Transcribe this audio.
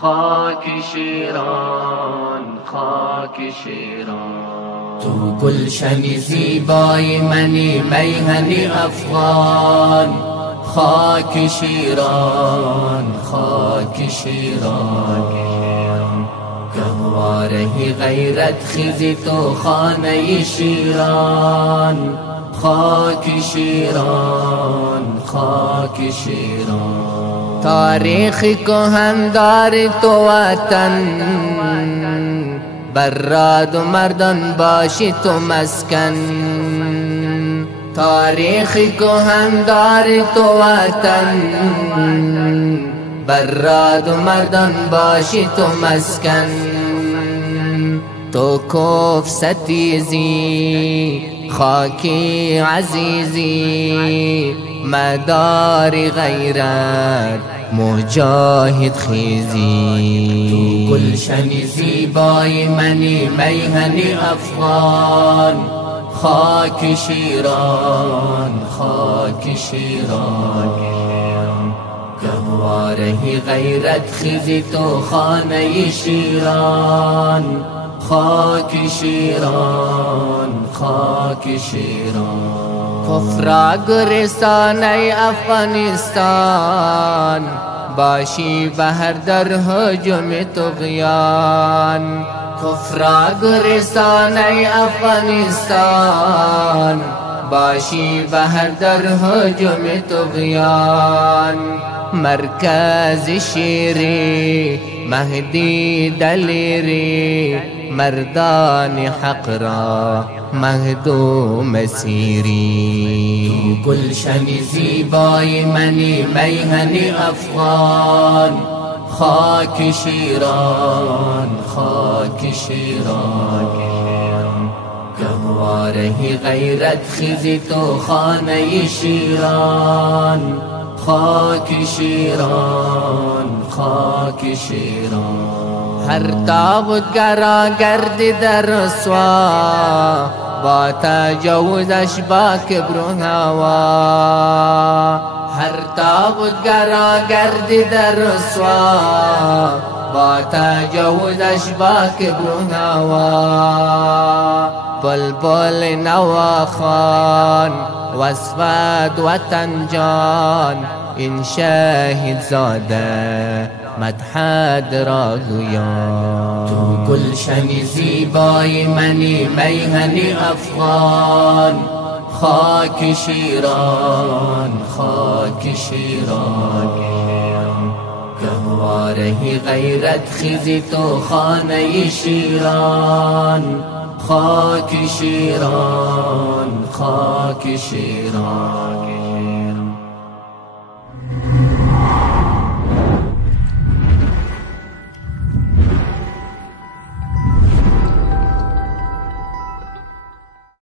خاک شیران، خاک شیران. تو گلشنی زیبای منی میهنی افغان. خاک شیران، خاک شیران. گهوارهی غیرت خیزی تو خانه شیران. خاک شیران، خاک شیران. تاریخ کهندار تو وطن، براد و مردان باشی تو مسکن. تاریخ کهندار تو وطن، براد و مردان باشی تو مسکن. تو کف ستیزی خاکی عزیزی، مدار غیرت مجاهد خیزی. تو گلشنی زیبای منی میهنی افغان. خاک شیران، خاک شیران. گهوارهی غیرت خیزی تو خانه شیران. خاک شیران، خاک شیران. کفر گرستان افغانستان، باشی بهر در هجوم طغیان. کفر گرستان افغانستان، باشی بهر در هجوم طغیان. مرکز شیری مهدی دلیری، مردان حق را مهدوم سیری. تو گلشنی زیبای منی میهنی افغان. خاک شیران، خاک شیران. گهوارهی غیرت خیزی تو خانه شیران. خاک شیران، خاک شیران. هر تابوت گرا گردید رسوا، با تجاوزش با کبر و هوا. هر تابوت گرا گردید رسوا، با تجاوزش با کبر و هوا. بلبل نواخوان وصفت وطن جان، این شهید زاده مدحت را گویان. تو گلشنی زیبای منی میهنی افغان. خاک شیران، خاک شیران. گهوارهی غیرت خیزی تو خانه شیران. خاک شیران، خاک شیران.